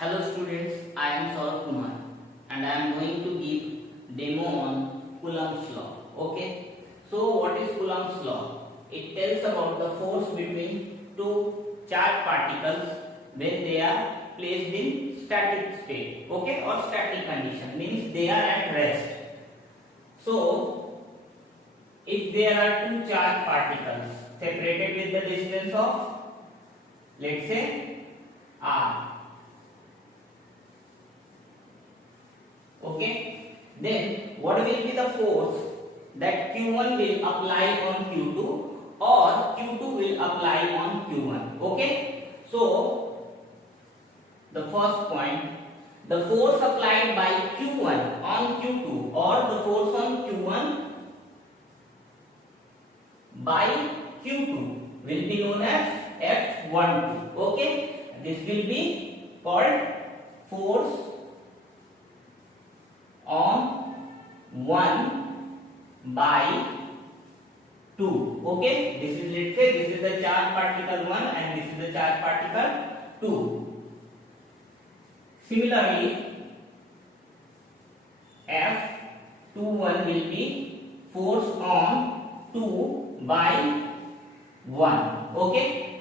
Hello students, I am Saurabh Kumar and I am going to give demo on Coulomb's law. Okay, so what is Coulomb's law? It tells about the force between two charged particles when they are placed in static state, okay, or static condition, means they are at rest. So if there are two charged particles separated with the distance of, let's say, r, okay, then what will be the force that Q1 will apply on Q2 or Q2 will apply on Q1? Okay, so the first point, the force applied by Q1 on Q2 or the force on Q1 by Q2 will be known as F12. Okay, this will be called force on 1 by 2. Okay, this is, let's say, this is the charge particle 1 and this is the charge particle 2. Similarly, F21 will be force on 2 by 1. Okay,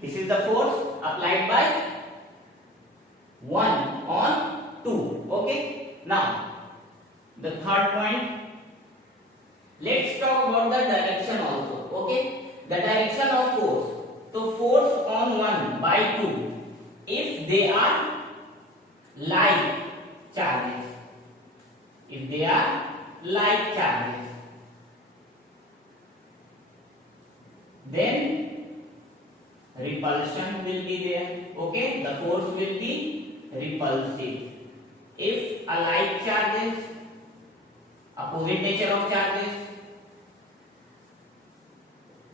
this is the force applied by 1 on 2. Okay, now the third point, let's talk about the direction also. Okay, the direction of force. So force on 1 by 2, if they are like charges, if they are like charges, then repulsion will be there. Okay, the force will be repulsive. If a like charges, opposite nature of charges,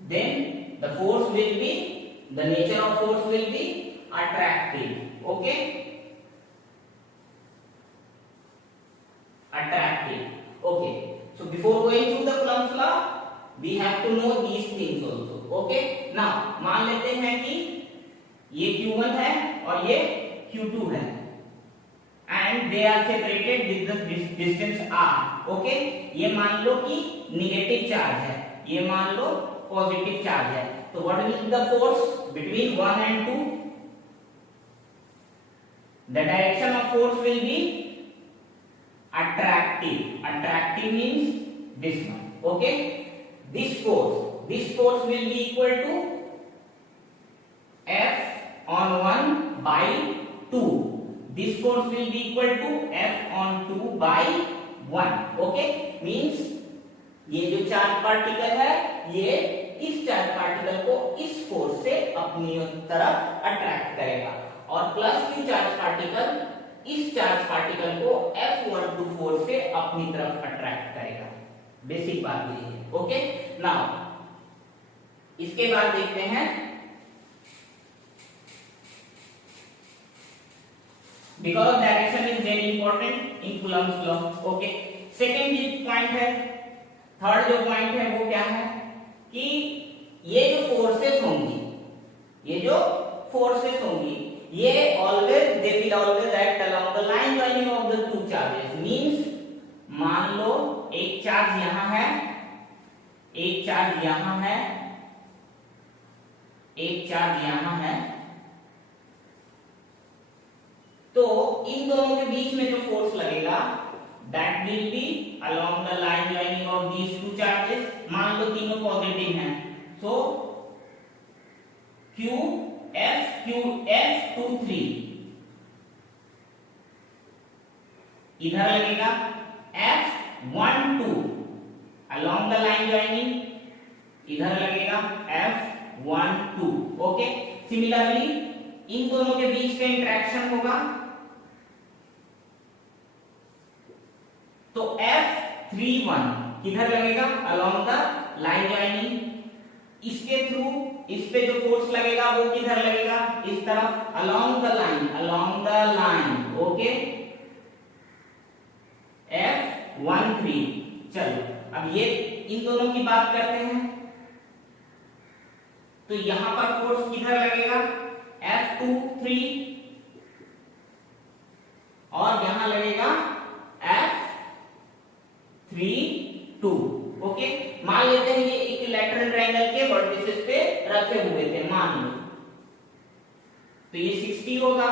then the force will be, the nature of force will be attractive. Okay, attractive. Okay, so before going through the Coulomb's law, we have to know these things also. Okay, now मान लेते हैं कि ये Q1 है और ये Q2 है and they are separated with the distance r. Okay, ये मान लो कि negative charge है, ये मान लो positive charge है. तो what will be the force between 1 and 2? The direction of force will be attractive. Attractive means this one. Okay, this force will be equal to F on 1 by 2. This force will be equal to F on 2 by 1. Okay, means ये जो charge particle है ये इस charge particle को इस force से अपनी तरफ अट्रैक्ट करेगा और प्लस Q चार्ज पार्टिकल इस चार्ज पार्टिकल को F12 फोर्स से अपनी तरफ अट्रैक्ट करेगा. बेसिक बात यही है. ओके, नाउ इसके बाद देखते हैं because direction is very important in Coulomb's law. Okay, second point है, थर्ड जो पॉइंट है वो क्या है कि ये जो फोर्सेस होंगी, ये जो फोर्सेस होंगी ये always they will always act along the line joining of the two charges. Means मान लो एक चार्ज यहां है, एक चार्ज यहां है, एक चार्ज यहां है, तो इन दोनों के बीच में जो फोर्स लगेगा that will be along the line joining of these two charges. मान लो तीनों पॉजिटिव हैं, सो Q F23 इधर लगेगा, F12 along the line joining इधर लगेगा F12. ओके, सिमिलरली इन दोनों के बीच का इंटरेक्शन होगा तो F31 किधर लगेगा, अलोंग द लाइन जॉइनिंग. इसके थ्रू इस पे जो फोर्स लगेगा वो किधर लगेगा, इस तरफ, along the line, along the line. Okay, F13. चलो अब ये इन दोनों की बात करते हैं तो यहां पर फोर्स किधर लगेगा, F23 और यहाँ लगेगा F32। ओके, मान लेते हैं ये इक्विलैटरल ट्रायंगल के वर्टिसेस पे रखे हुए थे, मान लो, तो ये 60 होगा,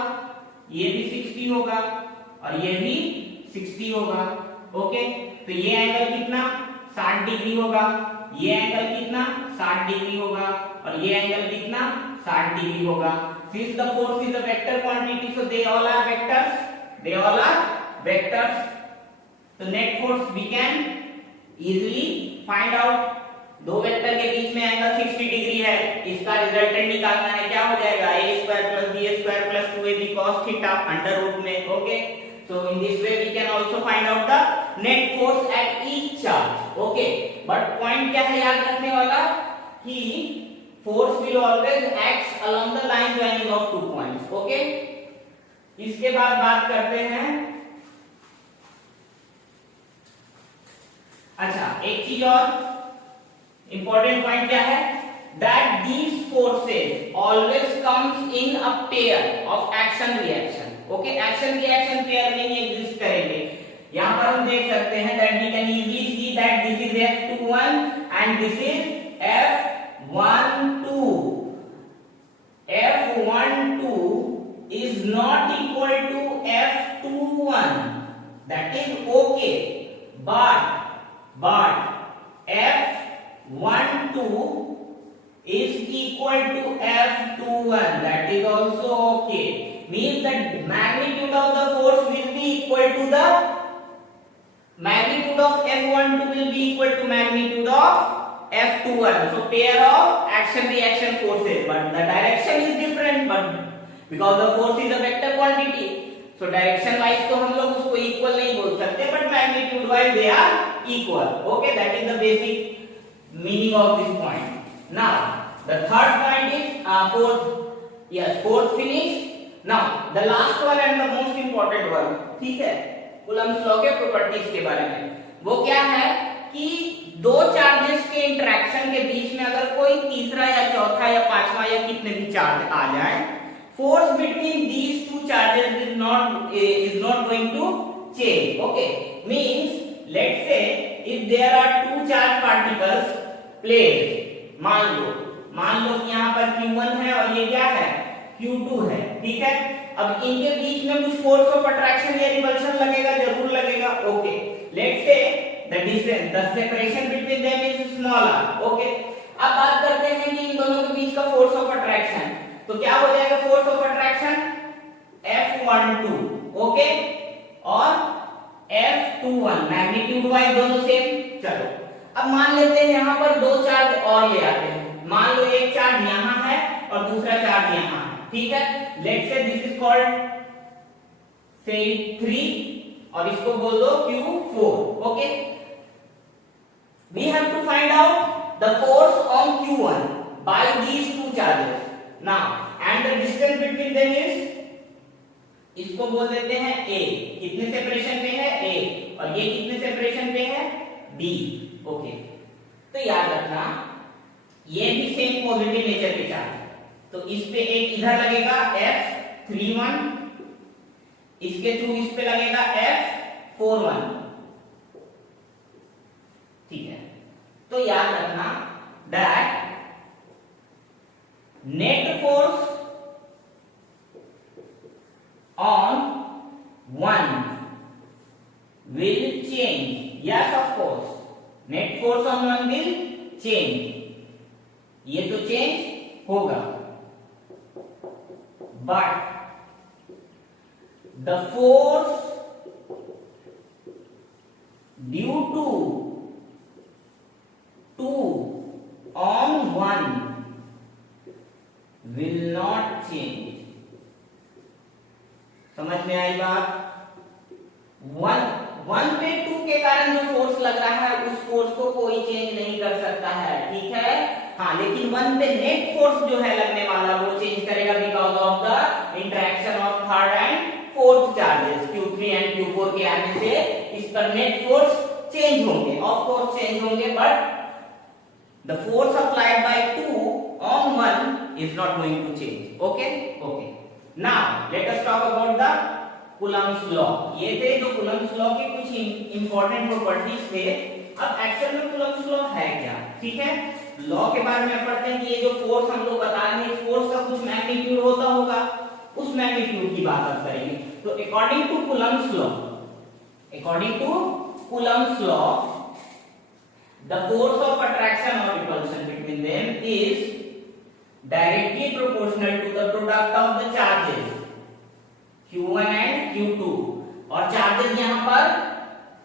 ये भी 60 होगा और ये भी 60 होगा। ओके, तो ये एंगल कितना 60 डिग्री होगा, ये एंगल कितना 60 डिग्री होगा और ये एंगल कितना 60 डिग्री होगा। Since the force is a vector quantity, so they all are vectors. They all are vectors. So net force we can easily find out. दो वेक्टर के बीच में एंगल 60 डिग्री है, इसका रिजल्टेंट निकालना है, क्या हो जाएगा a square plus b square plus 2ab cos theta under root में। Okay, so in this way we can also find out the net force at each charge. Okay, but point क्या है याद रखने वाला कि force will always act along the line joining of 2 points. Okay, इसके बाद बात करते हैं, अच्छा एक चीज और इंपॉर्टेंट पॉइंट क्या है, that these forces always comes in a pair of action reaction. Okay, action reaction pair में ही एग्जिस्ट करेंगे। यहाँ पर हम देख सकते हैं that we can easily see that this is F21 and this is F12. F12 is not equal to F21. That is okay, but F12 is equal to F21. That is also okay. Means that magnitude of the force will be equal to the magnitude of F12 will be equal to magnitude of F21. So pair of action reaction forces, but the direction is different, but because the force is a vector quantity, so direction wise तो हम लोग उसको equal नहीं बोल सकते, but magnitude wise they are equal. Okay, that is the basic meaning of this point. Now the third point is fourth finish. Now the last one and the most important one, ठीक है, Coulomb's law के properties के बारे में। वो क्या है कि दो चार्जेस के इंटरेक्शन के बीच में अगर कोई तीसरा या चौथा या पांचवा या कितने भी चार्ज आ जाए, force between these two charges is not going to change. Okay, means let's say if there are two charge particles placed, मान लो कि यहाँ पर Q1 है और ये क्या है Q2 है, ठीक है। अब इनके बीच में कुछ फोर्स ऑफ अट्रैक्शन या रिपल्शन लगेगा, जरूर लगेगा। Okay, let's say the separation between them is smaller. Okay, अब बात करते हैं कि इन दोनों के बीच का फोर्स ऑफ अट्रैक्शन, तो क्या हो जाएगा force of attraction F12, okay, और F21, मैग्नीट्यूड वाइज दोनों सेम। चलो अब मान लेते हैं यहाँ पर दो चार्ज और ले आते हैं, मान लो एक चार्ज यहाँ है और दूसरा चार्ज यहाँ है, ठीक है। Let's say this is called से 3 और इसको बोल दो Q4। Okay, we have to find out the force on Q1 by these two charges now and the distance between them is, इसको बोल देते हैं A। कितने सेपरेशन पे है A और ये कितने सेपरेशन पे है B। ओके, तो याद रखना ये भी सेम पॉजिटिव नेचर के चार्ज, तो इस पे एक इधर लगेगा F31, इसके थ्रू इस पे लगेगा F41, ठीक है। तो याद रखना that net force on one will change. Yes, of course. Net force on one will change. ये तो चेंज होगा, but the force due to 2 on 1 will not change. समझ में आई बात? 1 पे 2 के कारण जो फोर्स लग रहा है उस फोर्स को कोई चेंज नहीं कर सकता है, ठीक है। हाँ, लेकिन 1 पे नेट फोर्स जो है लगने वाला वो चेंज करेगा because of the interaction of third and fourth charges. Q3 and Q4 के आने से इस पर नेट फोर्स चेंज होंगे, ऑफ कोर्स चेंज होंगे, but the force applied by 2 on 1 is not going to change. Okay, now let us talk about the Coulomb's law. ये थे जो कूलम्स लॉ के कुछ इंपॉर्टेंट प्रॉपर्टीज थे। अब एक्चुअल में कूलम्स लॉ है क्या, ठीक है। लॉ के बारे में पढ़ते हैं कि ये जो फोर्स हम लोग बता रहे हैं, फोर्स का कुछ मैग्नीट्यूड होता होगा, उस मैग्नीट्यूड की बात अब करेंगे। तो according to Coulomb's law, according to Coulomb's law, the force of attraction or repulsion between them is directly proportional to the product of the charges q1 and q2। और चार्जेस यहाँ पर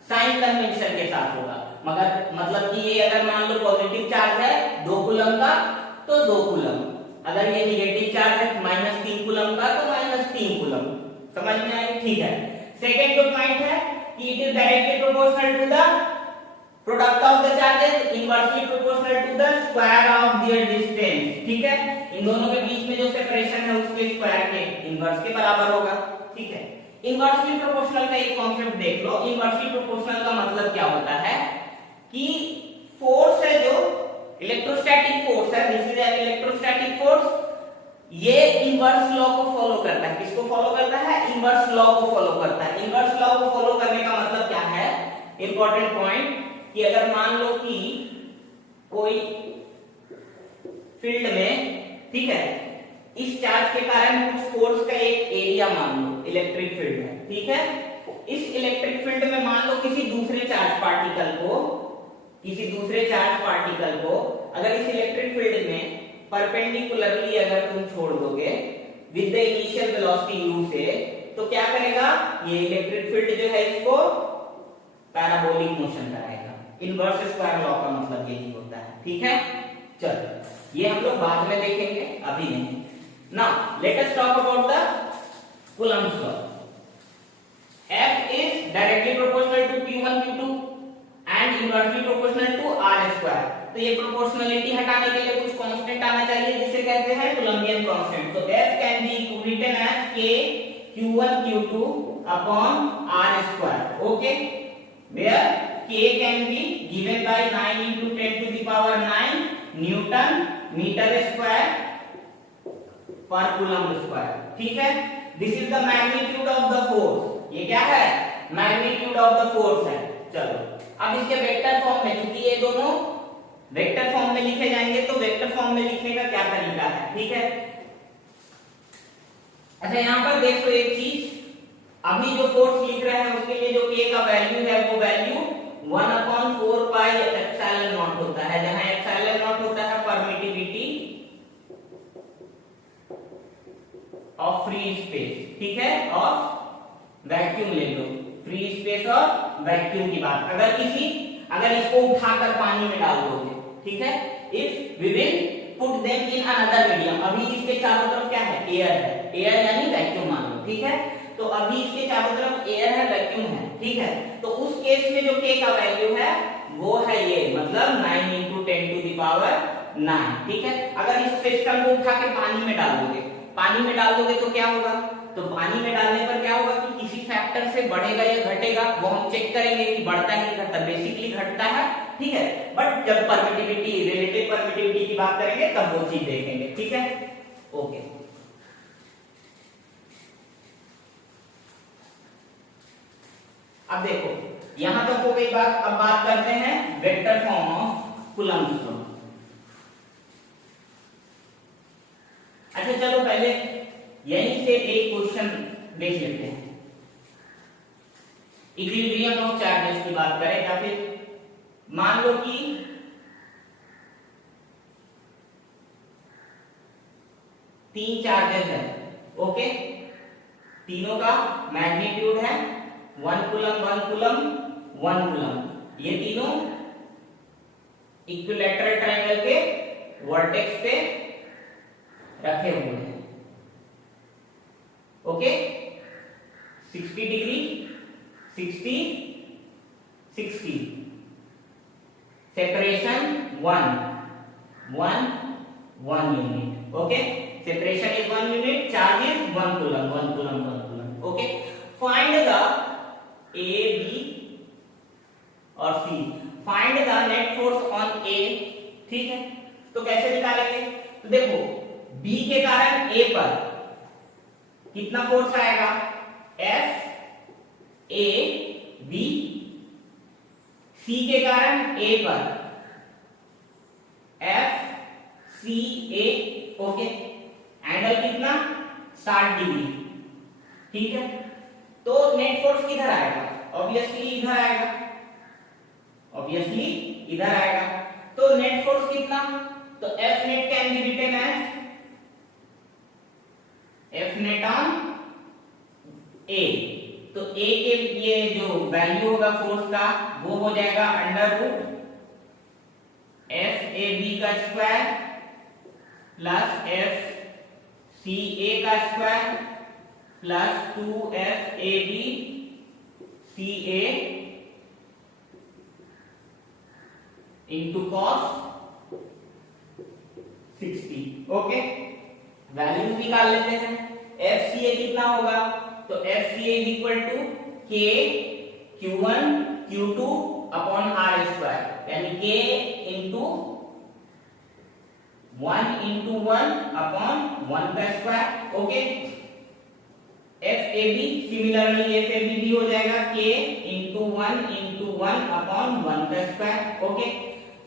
साइन कन्वेंशन के साथ होगा, मगर मतलब कि ये अगर मान लो पॉजिटिव चार्ज है 2 कूलम का तो 2 कूलम, अगर ये नेगेटिव चार्ज है -3 कूलम का तो -3 कूलम। समझ में आई, ठीक है। सेकेंड जो पॉइंट है कि it is directly proportional to the product of the charges inversely proportional to the square of their distance, ठीक है। इन दोनों के बीच में जो सेपरेशन है उसके स्क्वायर के इनवर्स के बराबर होगा, ठीक है। इनवर्सली प्रोपोर्शनल का एक कॉन्सेप्ट देख लो। इनवर्सली प्रोपोर्शनल का मतलब क्या होता है कि फोर्स है जो इलेक्ट्रोस्टैटिक फोर्स है, this is an electrostatic force, ये इनवर्स लॉ को फॉलो करता है। किसको फॉलो करता है? इनवर्स लॉ को फॉलो करता है। इनवर्स लॉ को फॉलो करने का मतलब क्या है, इंपॉर्टेंट पॉइंट, कि अगर मान लो कि कोई फील्ड में, ठीक है, इस चार्ज के कारण कुछ फोर्स का एक एरिया मान लो इलेक्ट्रिक फील्ड है, ठीक है। इस इलेक्ट्रिक फील्ड में मान लो किसी दूसरे चार्ज पार्टिकल को अगर इस इलेक्ट्रिक फील्ड में परपेंडिकुलरली अगर तुम छोड़ दोगे with the initial velocity u से, तो क्या करेगा, ये इलेक्ट्रिक फील्ड जो है इसको पैराबोलिक मोशन कराएगा। इनवर्स स्क्वायर लॉ का मतलब यही होता है, ठीक है। चलो ये हम लोग बाद में देखेंगे, अभी नहीं। Now let us talk about the Coulomb's law. F is directly proportional to Q1 Q2 and inversely proportional to R square। तो ये प्रोपोर्शनलिटी हटाने के लिए कुछ कांस्टेंट आना चाहिए जिसे कहते हैं कूलम्बियन कांस्टेंट। तो F can be written as K Q1 Q2 upon R square, okay, where K can be given by 9 into 10 to the power 9 Newton meter square per coulomb square, ठीक है। This is the magnitude of the force। ये क्या है? Magnitude of the force है। चलो अब इसके vector form में, क्योंकि ये दोनों वेक्टर फॉर्म में लिखे जाएंगे, तो वेक्टर फॉर्म में लिखने का क्या तरीका है, ठीक है। अच्छा यहाँ पर देख लो एक चीज, अभी जो फोर्स लिख रहे हैं उसके लिए जो k का वैल्यू है वो वैल्यू 1/4 पाई एप्सिलॉन नॉट होता है, जहां एप्सिलॉन नॉट होता है परमिटिविटी ऑफ फ्री स्पेस, ठीक है। और वैक्यूम ले लो, फ्री स्पेस और वैक्यूम की बात, अगर इसको उठाकर पानी में डाल दोगे, ठीक है, if we will put them in another medium, अभी इसके चारों तरफ क्या है, एयर है, एयर यानी वैक्यूम मान लो, ठीक है। तो अभी इसके चारों तरफ एयर है, वैक्यूम है, ठीक है। तो उस केस में जो k का वैल्यू है वो है ये, मतलब 9 into 10 to the power 9, ठीक है। अगर इस सिस्टम को उठा के पानी में डाल दोगे तो क्या होगा, तो पानी में डालने पर क्या होगा कि किसी फैक्टर से बढ़ेगा या घटेगा, वो हम चेक करेंगे कि बढ़ता है कि घटता है। बेसिकली घटता है, ठीक है, बट जब परमिटिविटी, रिलेटिव परमिटिविटी की बात करेंगे तब वो चीज देखेंगे, ठीक है। ओके, अब देखो यहां तक हो गई बात। अब बात करते हैं vector form of Coulomb's law. अच्छा चलो पहले यहीं से एक क्वेश्चन देख लेते हैं। इक्विलिब्रियम ऑफ चार्जेस की बात करें, या फिर मान लो कि तीन चार्जेस है, ओके, तीनों का मैग्नीट्यूड है 1 कूलम 1 कूलम 1 कूलम, ये तीनों इक्विलैटरल ट्रायंगल के वर्टेक्स पे रखे हुए हैं, okay, 60 degree 60 60, separation 1 unit, okay, separation is 1 unit, charge is 1 coulomb 1 coulomb 1 coulomb, okay. Find the A, B और C, find the net force on A, ठीक है। तो कैसे निकालेंगे, तो देखो B के कारण A पर कितना फोर्स आएगा, एफ ए बी, सी के कारण ए पर एफ सी ए, ओके। एंगल कितना 60 डिग्री, ठीक है। तो नेट फोर्स किधर आएगा? ऑब्वियसली इधर आएगा, ऑब्वियसली इधर आएगा। तो नेट फोर्स कितना? तो F net can be written as F net on A. तो ए के ये जो वैल्यू होगा फोर्स का वो हो जाएगा under root F A B का square plus F C A का square plus 2f A B C A into cos 60, okay. Values निकाल लेते हैं। एफ सी ए कितना होगा? तो F C A is equal to K Q1 Q2 upon are square, यानी के into 1 into 1 upon 1 का square, okay. F A B similarly F A B भी हो जाएगा के इंटू 1 अपॉन 1 का स्क्वायर, ओके।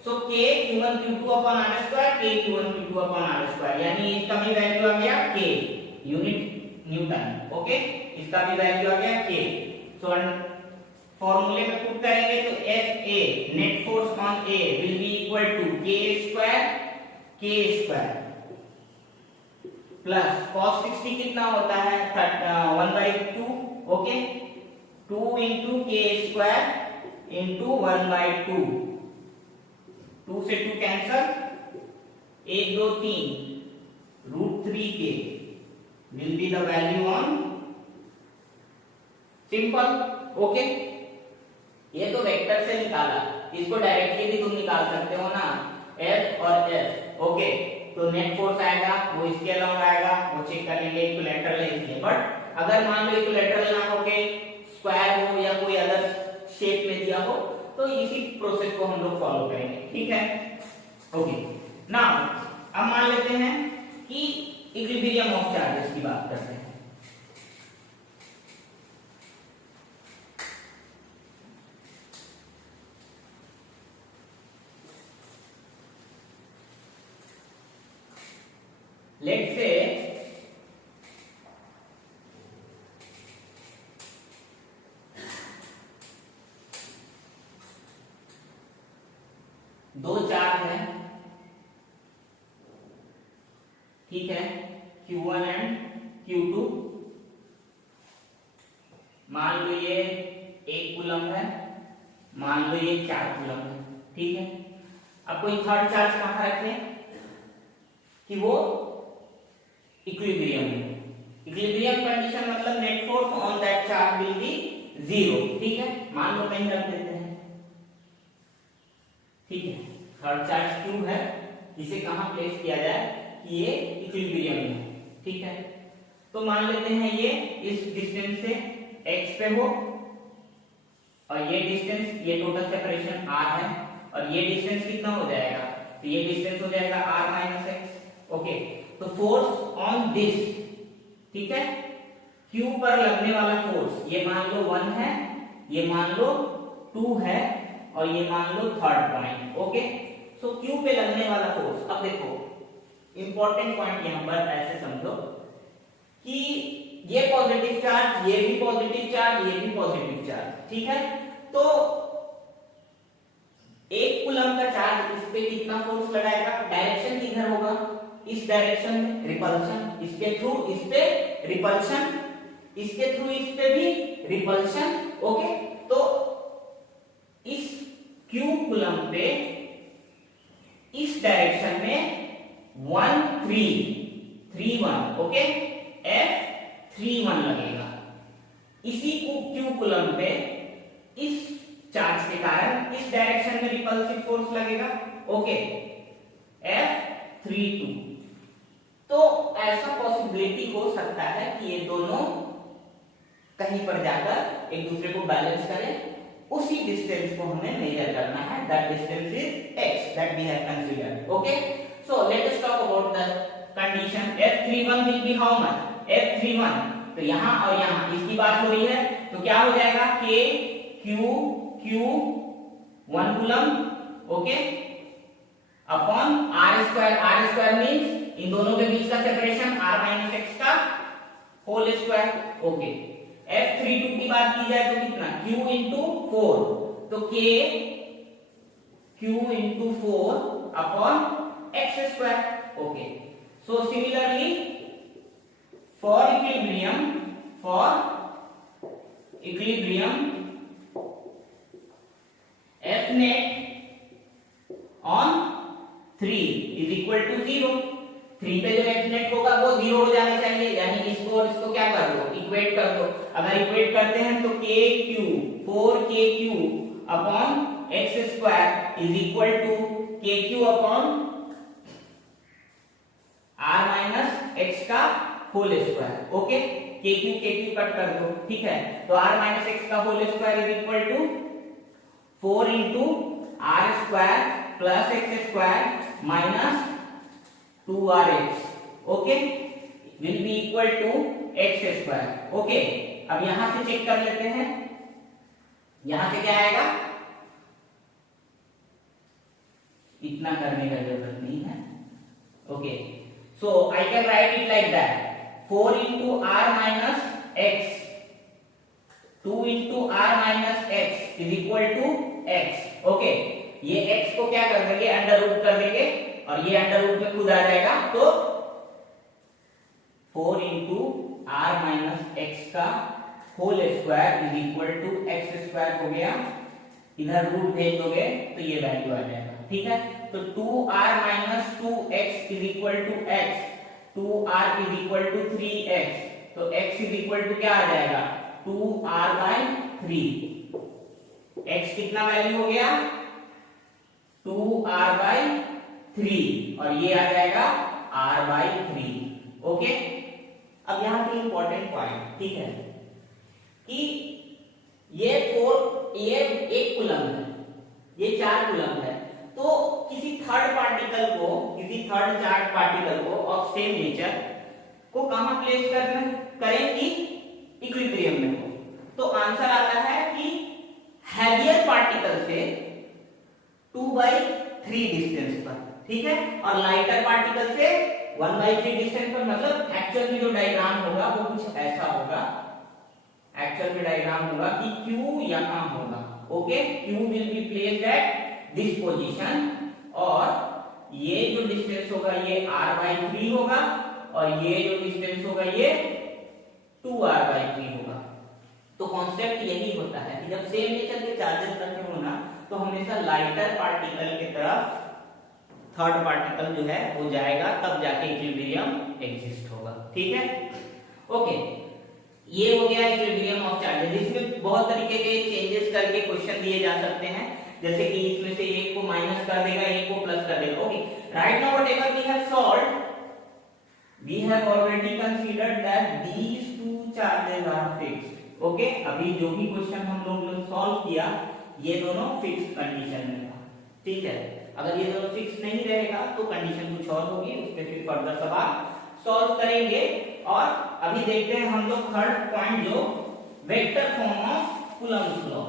सो के Q1 Q2 upon are square, के Q1 Q2 upon are square, यानी इसका भी वैल्यू आ गया के यूनिट न्यूटन, ओके। इसका भी वैल्यू आ गया के। सो फॉर्मूले में पुट करेंगे तो F A net force on A will be equal to K square plus cos 60 कितना होता है 1/2, okay. 2 into K square into 1/2, 2 से 2 कैंसल, 1 2 3 √3 के will be the value on simple, okay. ये तो वेक्टर से निकाला, इसको डायरेक्टली भी तुम निकाल सकते हो ना, एफ और एफ, ओके। तो नेट फोर्स आएगा वो इसके अलावा आएगा, वो चेक कर लेंगे, इक्विलैटरल है इसलिए। बट अगर मान लो इक्विलैटरल ना होके स्क्वायर हो या कोई अदर शेप में दिया हो तो इसी प्रोसेस को हम लोग फॉलो करेंगे, ठीक है, ओके। नाउ अब मान लेते हैं कि इक्विलिब्रियम ऑफ चार्जेस की बात करते हैं। लेट्स से दो चार्ज है, ठीक है, Q1 एंड Q2। मान लो ये 1 कूलम है, मान लो ये 4 कूलम है, ठीक है। अब कोई थर्ड चार्ज कहां रखें कि वो इक्विलिब्रियम है। इक्विलिब्रियम कंडीशन मतलब net force on that charge will be 0, ठीक है। मान लो कहीं रख देते हैं, ठीक है। थर्ड चार्ज Q है, इसे कहां प्लेस किया जाए कि ये इक्विलिब्रियम है, ठीक है। तो मान लेते हैं ये इस डिस्टेंस से x पे हो और ये डिस्टेंस, ये टोटल सेपरेशन r है और ये डिस्टेंस कितना हो जाएगा? तो ये डिस्टेंस हो जाएगा r - x, ओके। तो फोर्स ऑन दिस, ठीक है, Q पर लगने वाला फोर्स ये मान लो 1 है, ये मान लो 2 है और ये मान लो थर्ड पॉइंट, ओके। सो Q पे लगने वाला फोर्स, अब देखो इंपॉर्टेंट पॉइंट यहां पर ऐसे समझो कि ये पॉजिटिव चार्ज, ये भी पॉजिटिव चार्ज, ये भी पॉजिटिव चार्ज, ठीक है। तो 1 कूलम का चार्ज इस पे कितना फोर्स लगाएगा? डायरेक्शन किधर होगा? इस डायरेक्शन में रिपल्शन, इसके थ्रू इस पे रिपल्शन, इसके थ्रू इस पे भी रिपल्शन, ओके। तो इस Q कूलम पे इस डायरेक्शन में 1 3 1, ओके, F 3 1 लगेगा। इसी Q कूलम पे इस चार्ज के कारण इस डायरेक्शन में रिपल्सिव फोर्स लगेगा, ओके, F 3 2। तो ऐसा पॉसिबिलिटी हो सकता है कि ये दोनों कहीं पर जाकर एक दूसरे को बैलेंस करें, उसी डिस्टेंस को हमें मेजर करना है। That distance is x that we have considered, okay। So let us talk about the condition F31 will be how much? F31 तो यहाँ और यहाँ इसकी बात हो रही है, तो क्या हो जाएगा k q q 1 coulomb, okay, upon r square means इन दोनों के बीच का सेपरेशन r माइनस x का होल स्क्वायर, ओके। F32 की बात की जाए तो कितना q इंटू 4, तो k q into 4 upon x square, okay. So similarly for equilibrium F net on 3 is equal to 0। 3 पे जो F नेट होगा वो 0 हो जाना चाहिए, यानी इसको और इसको क्या कर दो, इक्वेट कर दो। अगर इक्वेट करते हैं तो KQ 4KQ upon x square is equal to KQ upon r minus x का whole square, okay. KQ cut कर दो, ठीक है। तो r माइनस x का whole square is equal to 4 into r square plus x square minus 2rx, okay, will be equal to x square, okay. अब यहां से चेक कर लेते हैं, यहां से क्या आएगा, इतना करने का जरूरत नहीं है, okay. So I can write it like that 4 into r minus x 2 into r minus x is equal to x, okay. ये x को क्या कर देंगे, अंडर रूट कर देंगे और ये अंडर रूट में खुद आ जाएगा, तो 4 इंटू r माइनस x का whole square is equal to x square हो गया, इधर रूट भेज दोगे तो ये वैल्यू आ जाएगा, ठीक है। तो 2r minus 2x is equal to x, 2r is equal to 3x, तो x इज इक्वल टू क्या आ जाएगा 2r बाई 3। x कितना वैल्यू हो गया 2r बाई 3 और ये आ जाएगा r बाई 3, ओके। अब यहाँ पे इंपॉर्टेंट पॉइंट, ठीक है, कि ये 1 कूलम है, ये 4 कूलम है, तो किसी थर्ड चार्ज पार्टिकल को ऑफ सेम नेचर को कहां प्लेस करें कि इक्विलिब्रियम में हो, तो आंसर आता है कि हैवियर पार्टिकल से 2/3 डिस्टेंस पर, ठीक है, और लाइटर पार्टिकल से 1/3 डिस्टेंस पर। मतलब एक्चुअल में जो डायग्राम होगा वो कुछ ऐसा होगा, एक्चुअल में डायग्राम होगा कि Q यहां होगा, okay. Q will be placed at this position और ये जो डिस्टेंस होगा ये r/3 होगा और ये जो डिस्टेंस होगा ये 2r/3 होगा। तो कॉन्सेप्ट यही होता है कि जब सेम नेचर के चार्जेस रखे हो ना, तो हमेशा लाइटर पार्टिकल की तरफ थर्ड पार्टिकल जो है वो जाएगा, तब जाके इक्विलिब्रियम एग्जिस्ट होगा, ठीक है, ओके। ये हो गया इक्विलिब्रियम ऑफ चार्जेस। इसमें बहुत तरीके के चेंजेस करके क्वेश्चन दिए जा सकते हैं, जैसे कि इसमें से एक को माइनस कर देगा, एक को प्लस कर देगा, okay. Right now whatever we have solved, we have already considered that these two charges are fixed, okay. अभी जो भी क्वेश्चन हम लोग ने सॉल्व किया ये दोनों फिक्स्ड कंडीशन में था, ठीक है। अगर ये दोनों फिक्स नहीं रहेगा तो कंडीशन कुछ और होगी, उस पे फिर फर्दर सवाल सॉल्व करेंगे। और अभी देखते हैं हम लोग थर्ड पॉइंट, जो vector form of Coulomb's law.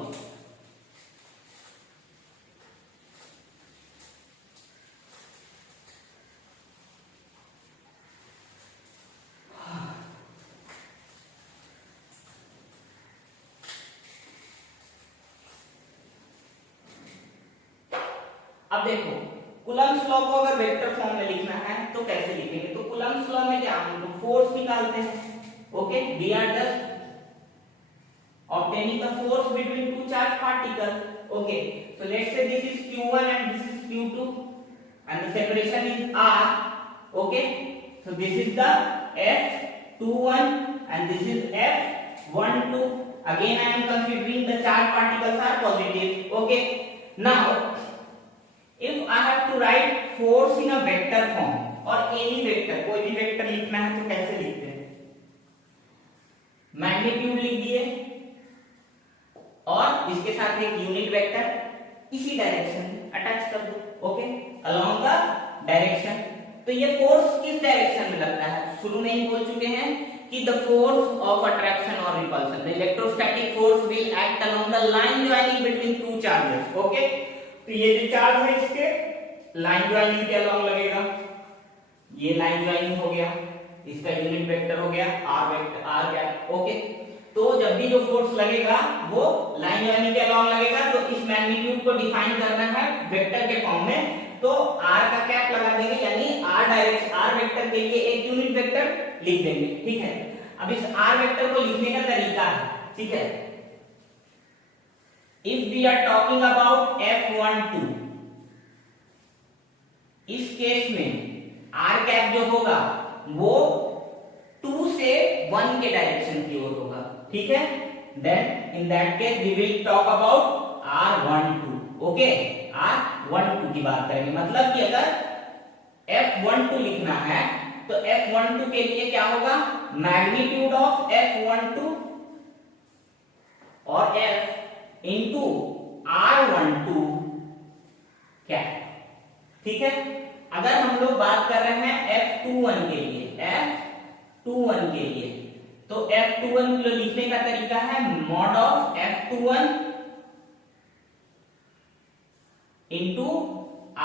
अब देखो कूलम्ब्स लॉ को अगर वेक्टर फॉर्म में लिखना है तो कैसे लिखेंगे, तो कूलम्ब्स लॉ में क्या हम लोग फोर्स निकालते हैं, okay. We are just obtaining the force between two charged particle, okay. So let's say this is q1 and this is q2 and the separation is r, okay. So this is the f21 and this is f12. Again I am considering the charged particles are positive, okay. Now if I have to write force in a vector form or any vector, कोई भी vector लिखना है तो कैसे लिखते हैं, magnitude लिख दिए और इसके साथ एक यूनिट वेक्टर इसी डायरेक्शन में अटैच कर दो, ओके, अलोंग द डायरेक्शन। तो ये फोर्स किस डायरेक्शन में लगता है, शुरू में ही बोल चुके हैं कि द फोर्स ऑफ अट्रैक्शन और repulsion, the electrostatic force will act along the line joining between two charges. Okay, तो ये जो चार्ज है इसके लाइन ज्वाइनिंग के अलोंग लगेगा, ये लाइन ज्वाइनिंग हो गया, इसका यूनिट वेक्टर हो गया R vector R cap. Okay, तो जब भी जो फोर्स लगेगा वो लाइन ज्वाइनिंग के अलोंग लगेगा, तो इस मैग्नीट्यूड को डिफाइन करना है वेक्टर के फॉर्म में, तो आर का कैप लगा देंगे, यानी आर डायरेक्शन आर वेक्टर के लिए एक यूनिट वेक्टर लिख देंगे। ठीक है, अब इस आर वेक्टर को लिखने का तरीका है, ठीक है, if we are talking about F12, इस केस में आर कैप जो होगा वो 2 से 1 के डायरेक्शन की ओर होगा। ठीक है, then in that case we will talk about R12। Okay, R12 की बात करेंगे, मतलब कि अगर F12 लिखना है तो F12 के लिए क्या होगा, मैग्नीट्यूड ऑफ F12 और F इंटू R12 क्या। ठीक है, अगर हम लोग बात कर रहे हैं F21 के लिए, F21 के लिए, तो F21 को लिखने का तरीका है mod of F21 into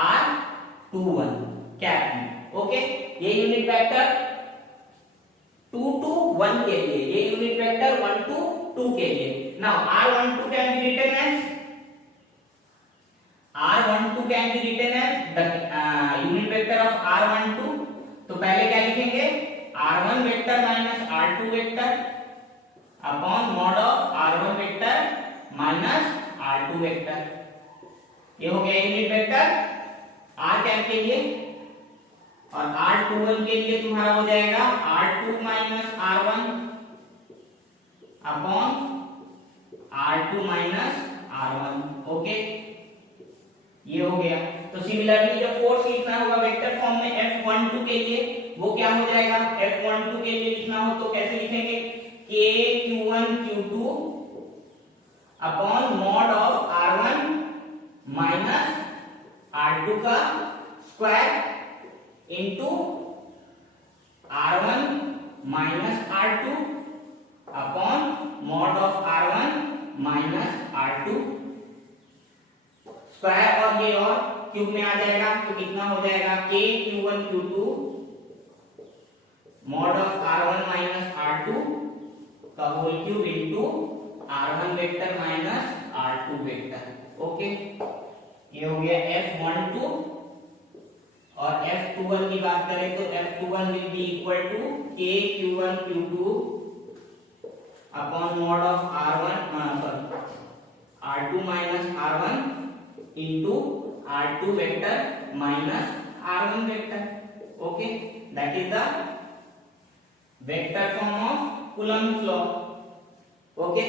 R21 cap. Okay, ये यूनिट वेक्टर 2 to 1 के लिए, ये यूनिट वेक्टर 1 to 2 के लिए। Now R12 can be written as R12 can be written as the unit vector of R12। तो पहले क्या लिखेंगे, R1 vector minus R2 vector upon mod of R1 vector minus R2 vector. ये हो गया unit vector R cap के लिए, और R21 के लिए तुम्हारा हो जाएगा R2 minus R1 upon R2 minus R1। Okay, ये हो गया। तो सिमिलरली जब फोर्स लिखना होगा वेक्टर फॉर्म में F12 के लिए, वो क्या हो जाएगा, F12 के लिए लिखना हो तो कैसे लिखेंगे, K Q1 Q2 upon mod of R1 minus R2 का square into R1 minus R2 upon mod of R1 minus R2 square, और ये और क्यूब में आ जाएगा, तो कितना हो जाएगा, K Q1 Q2 mod of R1 minus R2 का whole cube into R1 vector minus R2 vector. Okay, ये हो गया F12, और F21 की बात करें तो F21 will be equal to K Q1 Q2 upon mod of R2 minus R1 into R2 vector minus R1 vector. Okay, that is the vector form of Coulomb's law. Okay,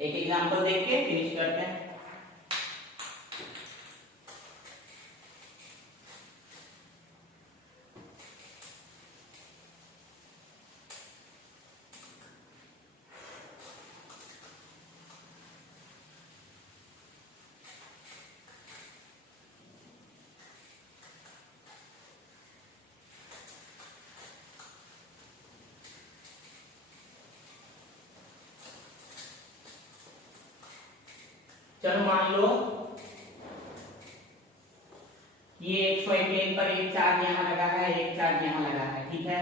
एक example देख के finish करते हैं। चलो मान लो ये XY plane पर एक चार्ज यहां लगा है, एक चार्ज यहां लगा है। ठीक है,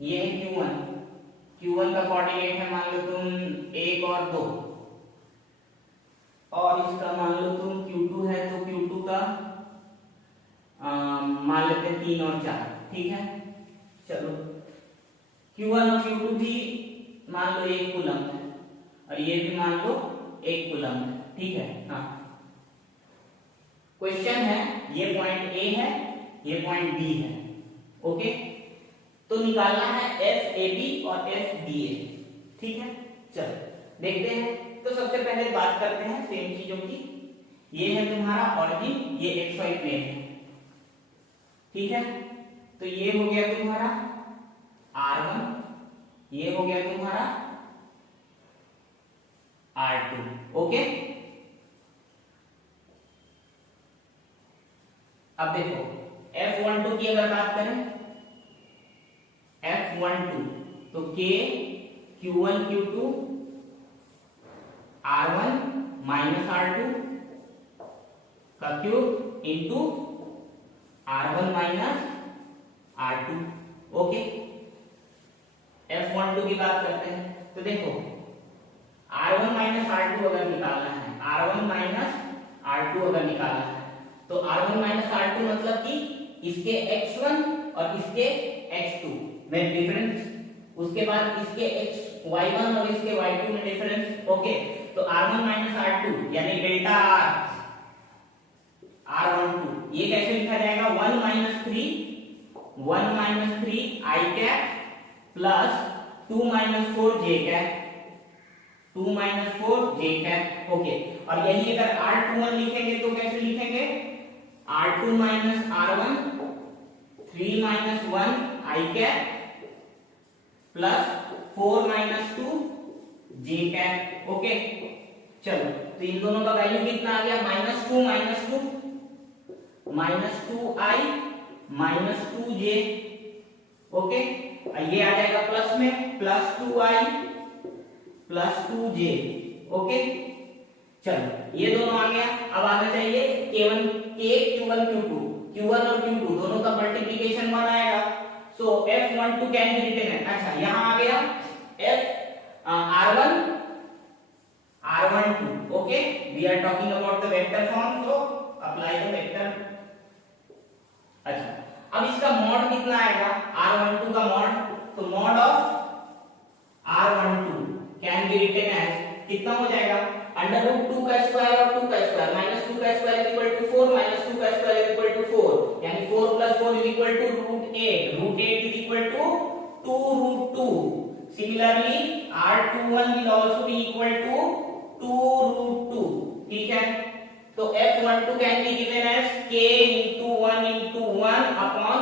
ये है Q1 का कोऑर्डिनेट है मान लो तुम 1 और 2, और इसका मान लो तुम Q2 है तो Q2 का मान लेते हैं 3 और 4। ठीक है, चलो Q1 और Q2 भी मान लो 1 कूलम है, और ये भी मान लो 1 कूलम है। ठीक है, हाँ, क्वेश्चन है, ये पॉइंट A है, ये पॉइंट B है। ओके, तो निकालना है FAB और FBA। ठीक है, चलो देखते हैं। तो सबसे पहले बात करते हैं सेम चीजों की। ये है तुम्हारा ऑरिजिन, ये XY प्लेन है। ठीक है, तो ये हो गया तुम्हारा R1, ये हो गया तुम्हारा R2। ओके, अब देखो F12 की अगर बात करें, F12 तो K Q1 Q2 R1 minus R2 का cube into R1 minus R2। Okay, F12 की बात करते हैं तो देखो R1 माइनस R2 अगर निकालना है, R1 माइनस R2 अगर निकालना है तो R1 माइनस R2 मतलब कि इसके x1 और इसके x2 में डिफरेंस, उसके बाद इसके y1 और इसके y2 में डिफरेंस। ओके, तो R1 माइनस R2 यानी डेल्टा R12 ये कैसे लिखा जाएगा, 1 minus 3 I cap plus 2 minus 4 j cap, 2 minus 4 j cap. Okay, और यही अगर R21 लिखेंगे तो कैसे लिखेंगे, R2 minus R1 3 minus 1 I cap plus 4 minus 2 j cap. Okay, चलो तो इन दोनों का वैल्यू कितना आ गया, minus 2 minus 2 I minus 2 j। Okay, ये आ जाएगा प्लस में, plus 2I plus 2j। Okay, चलो ये दोनों आ गया। अब आना चाहिए K1 Q1 Q2, Q1 और Q2 दोनों का मल्टीप्लिकेशन 1 आएगा। सो F12 कैन बी रिटन है, अच्छा यहां आ गया R1 R12। Okay, we are talking about the vector form, so apply the vector. अच्छा, अब इसका मॉड कितना आएगा, R12 का मॉड, तो mod of R12 can be written as कितना हो जाएगा, अंडर रूट 2 का स्क्वायर और 2 का स्क्वायर, माइनस 2 का स्क्वायर इक्वल टू 4 माइनस 2 का स्क्वायर इक्वल टू 4, यानी 4 plus 4 is equal to root 8, root 8 is equal to 2 root 2। Similarly R21 will also be equal to 2 root 2। ठीक है, तो F12 can be given as K into 1 upon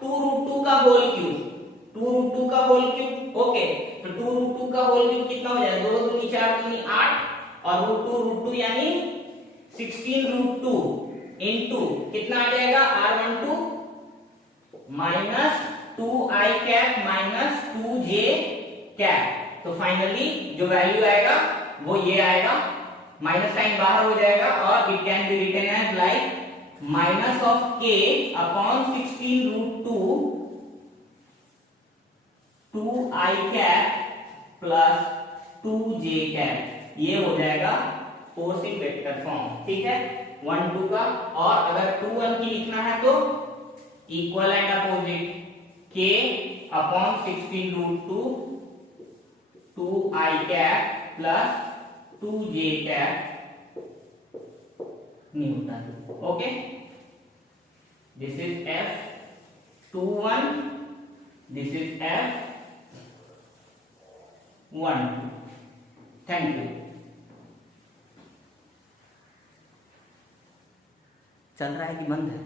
2 root 2 का whole cube, 2 root 2 का whole cube. Okay, तो 2 root 2 का whole cube कितना हो जाएगा, 2 दूनी 4 दूनी 8 और रूट 2 यानी 16 रूट 2 इनटू कितना आ जाएगा, R12 minus 2I cap minus 2j cap. तो फाइनली जो वैल्यू आएगा वो ये आएगा, माइनस साइन बाहर हो जाएगा और it can be written as like minus of k upon 16 root 2I cap plus 2j cap, ये हो जाएगा फोर्स इन वेक्टर फॉर्म। ठीक है, 1 2 का, और अगर 2 1 की लिखना है तो equal and opposite k upon 16 root 2I cap plus 2j cap newton. Okay, this is F21, this is F12। Thank you. चल रहा है कि बंद है?